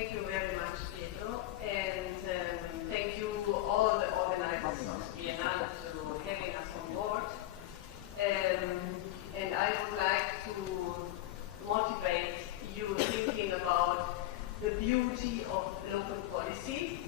Thank you very much, Pietro, and thank you all the organizers of Biennale for having us on board. And I would like to motivate you thinking about the beauty of local policy.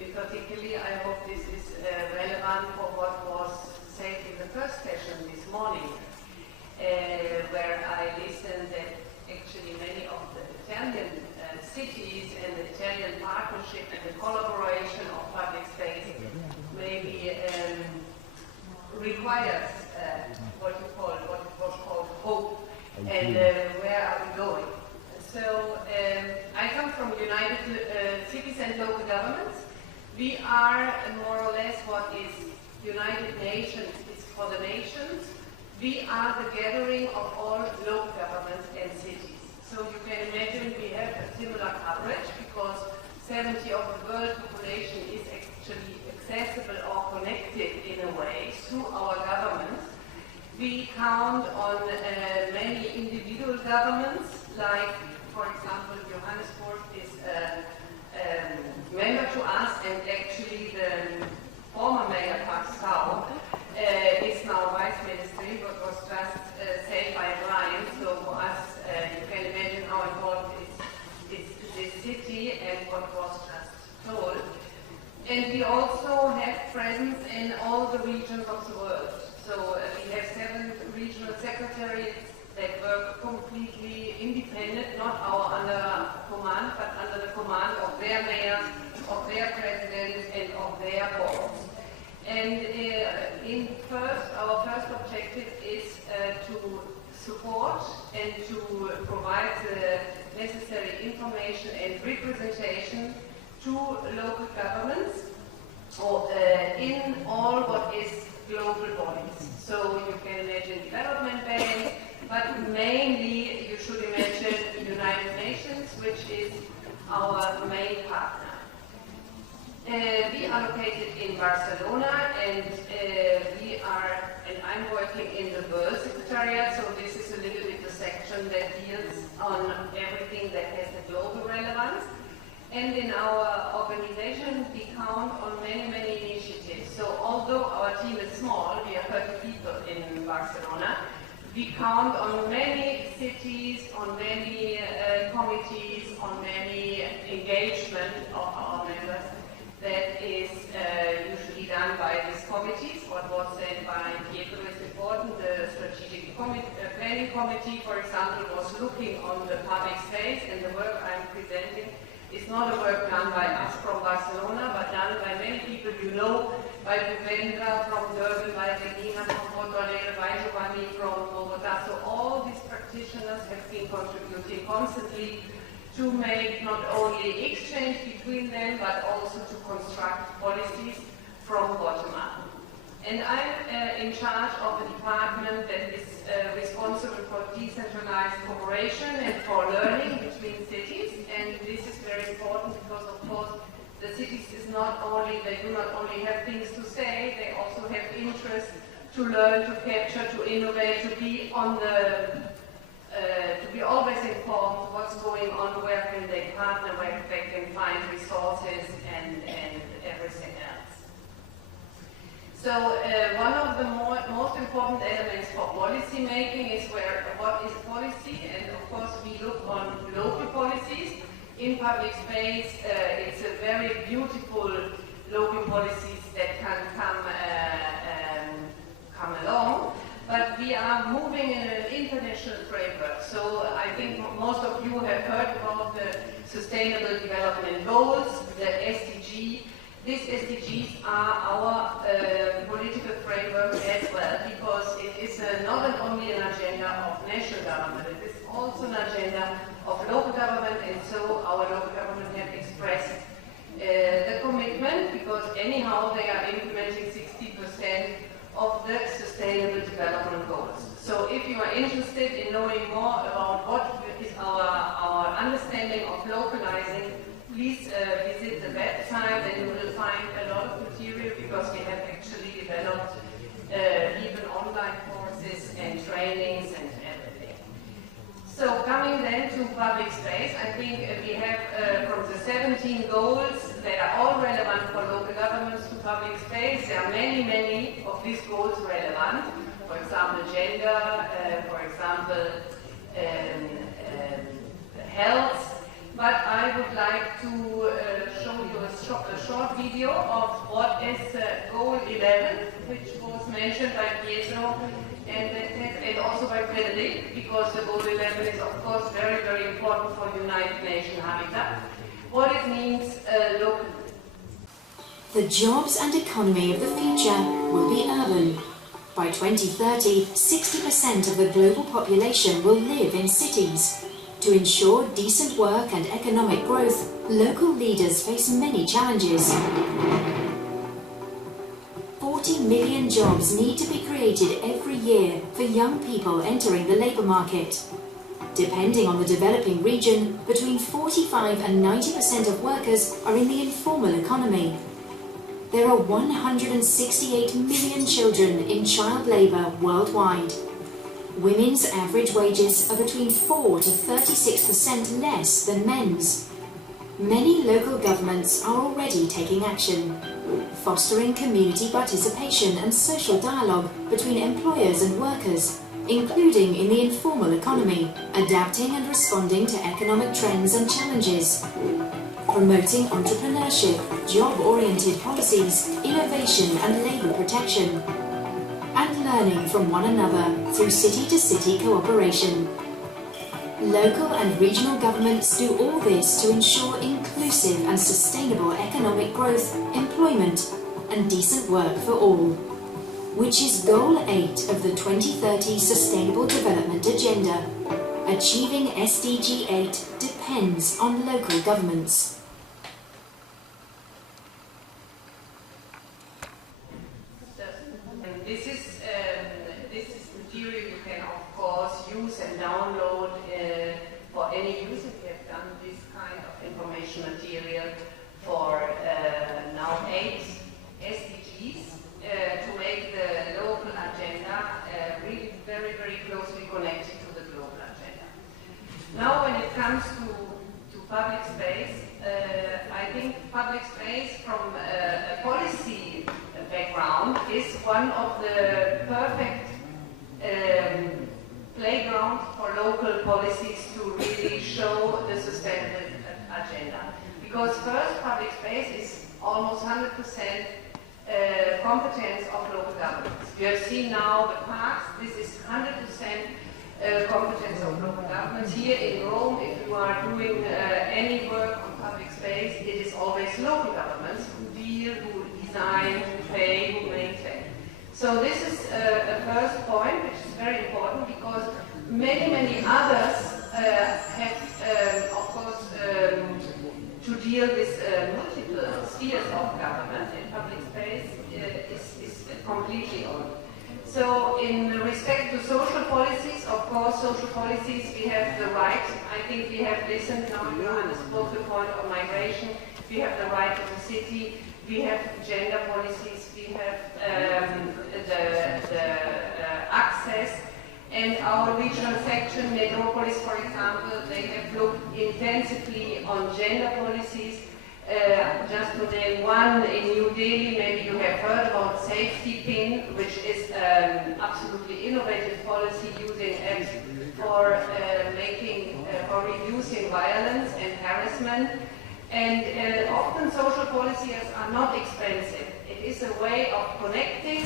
In particular, I hope this is relevant for what was said in the first session this morning, where I listened that actually many of the Italian cities and the Italian partnership and the collaboration of public space maybe requires what was called hope, and where are we going? So I come from United Cities and Local Governments. We are more or less what is United Nations is for the nations. We are the gathering of all local governments and cities. So you can imagine we have a similar coverage because 70% of the world population is actually accessible or connected in a way through our governments. We count on many individual governments, like, for example, Johannesburg is a member to us, and actually the former mayor, H264, is now vice ministry, but was just said by Brian. So for us, you can imagine how important is this city and what was just told. And we also have presence in all the regions of the world. So we have 7 regional secretariats that work completely independent, not under command, but under the command of their mayors, of their presidents, and of their boards. And our first objective is to support and to provide the necessary information and representation to local governments or in all what is global bodies. So you can imagine development banks, but mainly you should imagine United Nations, which is our main partner. We are located in Barcelona, and I'm working in the World Secretariat, so this is a little bit the section that deals on everything that has a global relevance. And in our organization, we count on many, many initiatives. So although our team is small, we are 30 people in Barcelona, we count on many cities, on many committees, on many engagement of our members. That is usually done by these committees. What was said by Pietro is important. The Strategic Planning Committee, for example, was looking on the public space, and the work I'm presenting is not a work done by us from Barcelona, but done by many people you know, by Buvendra from Durban, by Regina from Porto Alegre, by Giovanni from Bogota. So all these practitioners have been contributing constantly to make not only exchange between them, but also to construct policies from bottom up. And I'm in charge of a department that is responsible for decentralized cooperation and for learning between cities. And this is very important because, of course, the cities is not only, they do not only have things to say, they also have interest to learn, to capture, to innovate, to be on the to be always informed what's going on, where can they partner, where they can find resources and everything else. So one of the most important elements for policy making is what is policy, and of course we look on local policies. In public space, it's a very beautiful local policies that can come along. But we are moving in an international framework. So I think most of you have heard about the Sustainable Development Goals, the SDG. These SDGs are our political framework as well, because it is not only an agenda of national government, it is also an agenda of local government, and so our local government have expressed the commitment, because anyhow they are implementing 60% of the Sustainable Development Goals. So if you are interested in knowing more about what is our understanding of localizing, please visit the website, and you will find a lot of material, because we have actually developed even online courses and trainings and everything. So coming then to public space, I think we have from the 17 goals that are all relevant for local governments to public space. There are many, many of these goals relevant. For example, gender, for example, health. But I would like to show you a short video of what is goal 11, which was mentioned by Pietro and also by Frederic, because the goal 11 is of course very, very important for United Nations Habitat. What it means locally. The jobs and economy of the future will be urban. By 2030, 60% of the global population will live in cities. To ensure decent work and economic growth, local leaders face many challenges. 40 million jobs need to be created every year for young people entering the labour market. Depending on the developing region, between 45 and 90% of workers are in the informal economy. There are 168 million children in child labour worldwide. Women's average wages are between 4 to 36% less than men's. Many local governments are already taking action, fostering community participation and social dialogue between employers and workers, including in the informal economy, adapting and responding to economic trends and challenges, promoting entrepreneurship, job-oriented policies, innovation and labour protection, and learning from one another through city-to-city cooperation. Local and regional governments do all this to ensure inclusive and sustainable economic growth, employment, and decent work for all, which is Goal 8 of the 2030 Sustainable Development Agenda. Achieving SDG 8 depends on local governments. This is material you can of course use and download for any use. We have done this kind of information material for now 8 SDGs to make the local agenda really very, very closely connected to the global agenda. Now when it comes to public space, I think public space from a policy background is one of the perfect playgrounds for local policies to really show the sustainable agenda. Because first, public space is almost 100% competence of local governments. You have seen now the parks, this is 100% competence of local governments. Here in Rome, if you are doing any work on public space, it is always local governments who deal, who design, who pay, who maintain. So this is a first point, which is very important because many, many others have, of course, to deal with multiple spheres of government, and public space is completely on. So in respect to social policies, of course, social policies, we have the right, I think we have listened now, Johannes spoke the point of migration, we have the right to the city, we have gender policies, we have the access, and our regional section, Metropolis, for example, they have looked intensively on gender policies. Just to name one, in New Delhi, maybe you have heard about Safety Pin, which is absolutely innovative policy using it for for reducing violence and harassment. And often social policies are not expensive. It is a way of connecting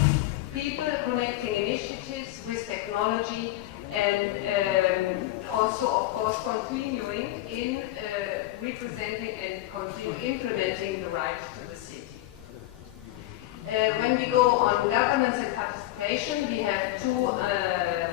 people, connecting initiatives with technology, and also, of course, continuing in representing and continue implementing the right to the city. When we go on governance and participation, we have two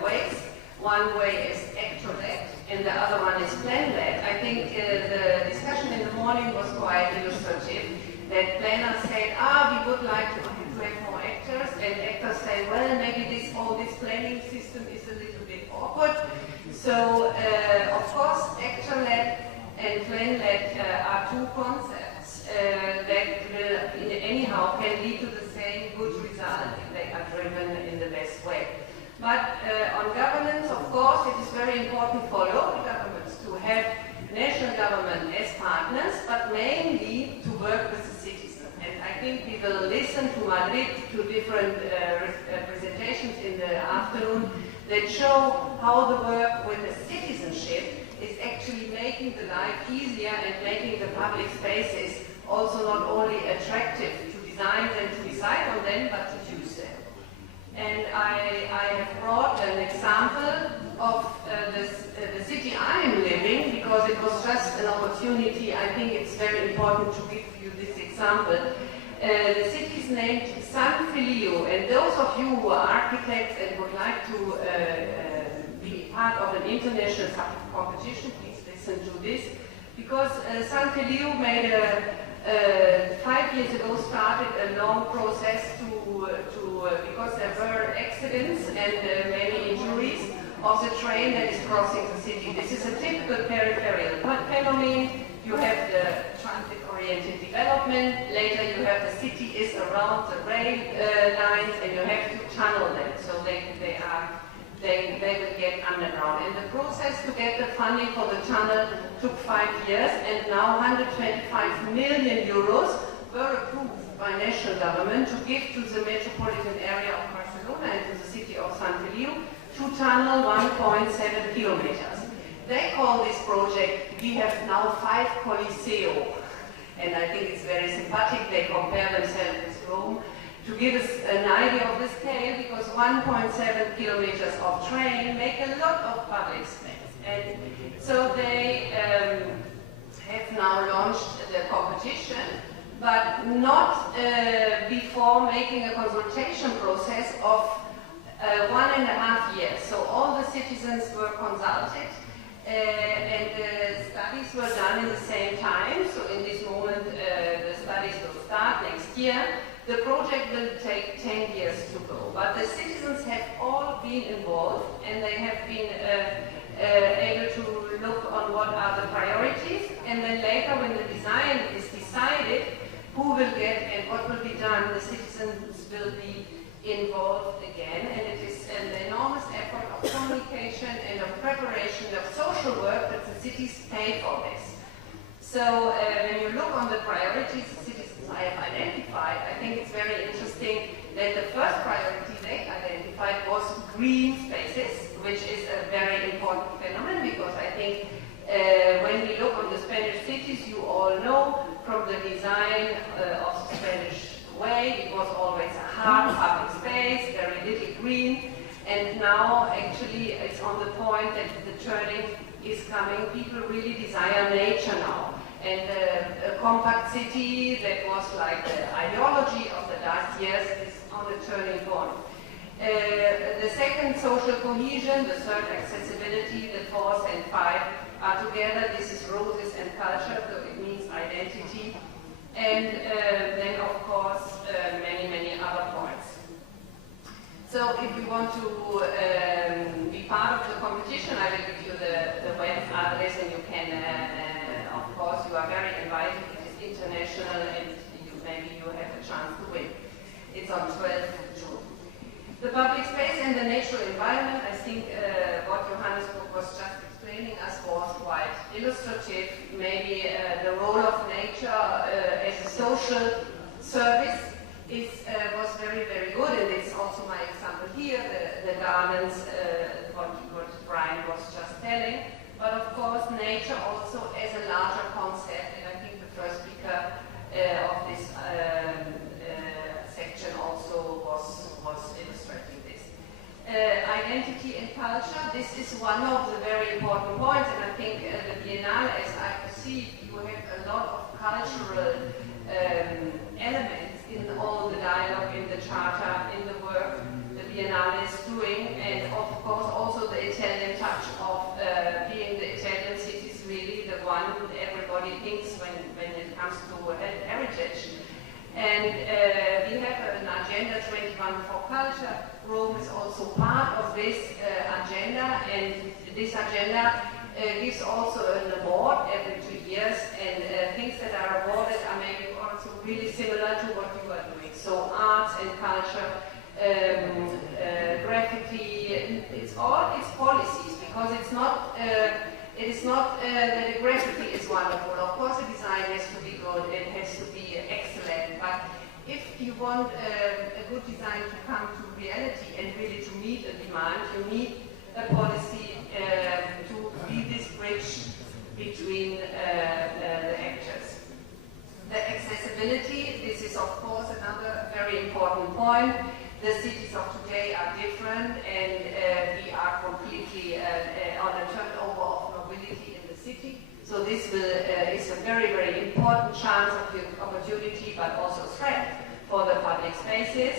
ways. One way is actor-led, and the other one is plan-led. I think the discussion in the morning was quite illustrative, that planners said, we would like to have more actors, and actors say, well, maybe this planning system is a little bit awkward. So, of course, actor-led and plan-led are two concepts that will, anyhow, can lead to the same good result if they are driven in the best way. But on governance, of course, it is very important for local governments to have national government as partners, but mainly to work with the citizen. And I think we will listen to Madrid, to different presentations in the afternoon that show how the work with the citizenship is actually making the life easier and making the public spaces also not only attractive to design and to decide on them, but to use them. And I have brought an example of the city I am living, because it was just an opportunity. I think it's very important to give you this example. The city is named San Feliu, and those of you who are architects and would like to be part of an international competition, please listen to this, because San Feliu made 5 years ago started a long process because there were accidents and many injuries of the train that is crossing the city. This is a typical peripheral phenomenon. You have the transit-oriented development. Later you have the city is around the rail lines, and you have to tunnel them so they will get underground. And the process to get the funding for the tunnel took 5 years, and now 125 million euros were approved by national government to give to the metropolitan area of Barcelona and to the city of San Feliu to tunnel 1.7 kilometers. They call this project, we have now 5 Coliseo. And I think it's very sympathetic. They compare themselves with Rome to give us an idea of the scale, because 1.7 kilometers of train make a lot of public space. And so they have now launched the competition, but not before making a consultation process of 1.5 years. So all the citizens were consulted, and the studies were done in the same time. So in this moment, the studies will start next year. The project will take 10 years to go, but the citizens have all been involved, and they have been able to look on what are the priorities, and then later when the design is decided, who will get and what will be done, the citizens will be involved again, and it is an enormous effort of communication and of preparation of social work that the cities pay for this. So when you look on the priorities the citizens I have identified, I think it's very interesting that the first priority they identified was green spaces, which is a very important phenomenon, because I think when we look on the Spanish cities, you all know from the design of the Spanish way, it was always a hard public space, very little green, and now actually it's on the point that the turning is coming. People really desire nature now. And a compact city that was like the ideology of the last years is on the turning point. The second, social cohesion, the third, accessibility, the fourth and 5 are together. This is roses and culture, so it means identity. And then, of course, many, many other points. So if you want to be part of the competition, I will give you the web address, and you can, of course, you are very invited. It is international, and maybe you have a chance to win. It's on 12th June. The public space and the natural environment, I think what Johannes was just explaining us was quite illustrative. Maybe the role of nature as a social service was very, very good, and it's also my example here, the gardens, what Brian was just telling. But of course, nature also as a larger concept, and I think the first speaker of this section also was illustrating this. Identity and culture, this is one of the very important points, and I think the Biennale, as I perceive, you have a lot of cultural elements in all the dialogue, in the charter, in the work the Biennale is doing, and of course also the Italian touch of being the Italian cities really the one everybody thinks when it comes to heritage. And we have an Agenda 21 for culture. Rome is also part of this agenda, and this agenda gives also an award every 2 years, and things that are awarded are maybe also really similar to what you are doing. So arts and culture, graffiti, it's all its policies, because it's not it is not that a graffiti want a good design to come to reality and really to meet a demand, you need a policy to be this bridge between the actors. The accessibility, this is of course another very important point. The cities of today are different, and we are completely on a turnover of mobility in the city. So this is a very, very important chance of opportunity, but also threat for the public spaces.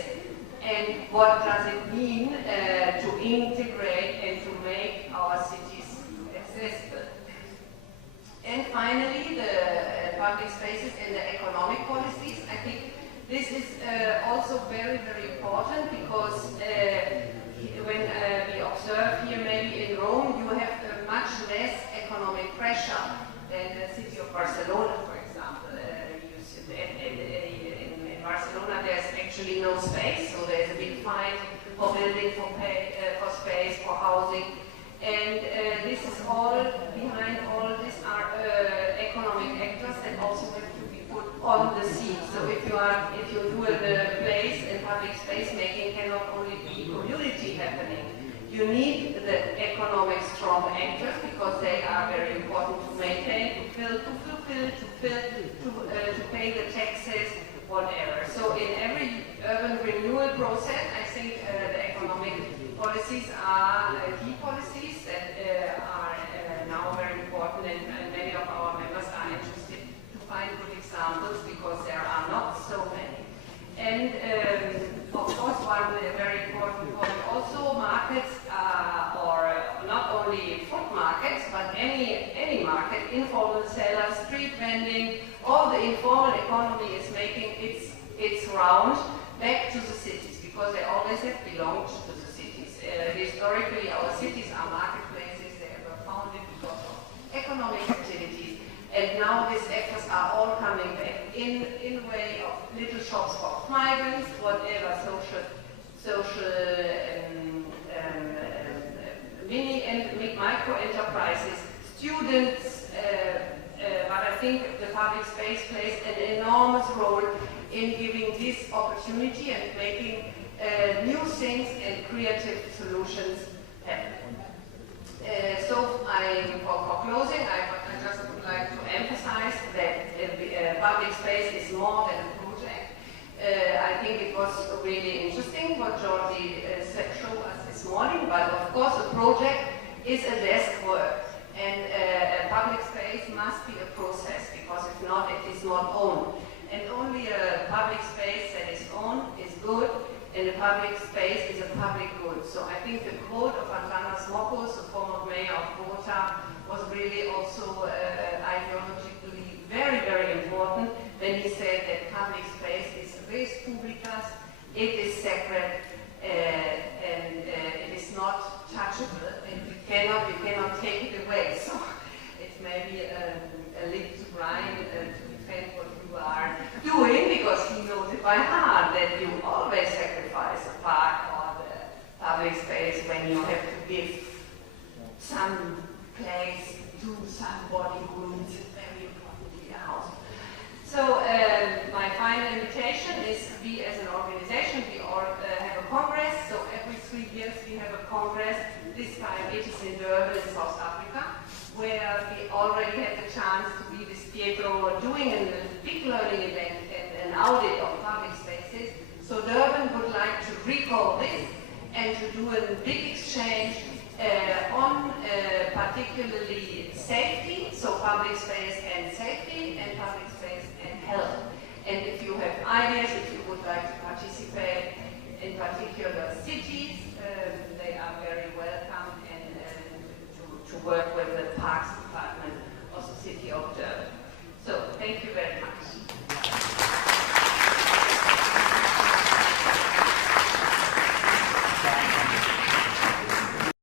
And what does it mean to integrate and to make our cities accessible? And finally, the public spaces and the economic policies. I think this is also very, very important because when we observe here, maybe in Rome, you have much less economic pressure than the city of Barcelona, for example. In Barcelona, there's actually no space, so there's a big fight for building, for space, for housing. And this is all, behind all this are economic actors that also have to be put on the scene. So if you do a place and public space making cannot only be community happening. You need the economic strong actors because they are very important to maintain, to pay the taxes, whatever. So in every urban renewal process, I think the economic policies are key policies that are now very important, and many of our members are interested to find good examples because there are not so many. And of course, one very important point also, markets or not only food markets, but any market, informal sellers, street vending, all the informal economy is making its round back to the cities because they always have belonged to the cities. Historically, our cities are marketplaces. They were founded because of economic activities. And now these actors are all coming back in way of little shops for migrants, whatever, social mini and micro enterprises, students, but I think the public space plays an enormous role in giving this opportunity and making new things and creative solutions happen. So for closing, I just would like to emphasize that public space is more than a project. I think it was really interesting what Georgie showed us this morning, but of course a project is a desk work, and a public space must be a process, because if not, it is not owned. And only a public space that is owned is good, and the public space is a public good. So I think the quote of Antanas Mokos, the former mayor of Bogota, was really also ideologically very, very important when he said that public space is res publicas, it is sacred, and it is not touchable, and you cannot take it away. So it's maybe a lip to Brian to defend what you are doing, because he knows it by heart that you always sacrifice a park or the public space when you have to give some place to somebody who needs it very importantly, a house. So my final invitation is we as an organization, we all have a congress. So every 3 years we have a congress. This time it is in Durban in South Africa, where we already had the chance to be with Pietro doing a big learning event and an audit of public spaces. So Durban would like to recall this and to do a big exchange on particularly safety, so public space and safety, and public space and health. And if you have ideas, if you would like to participate in particular cities, they are very welcome, and to work with the Parks Department of the City of Durban.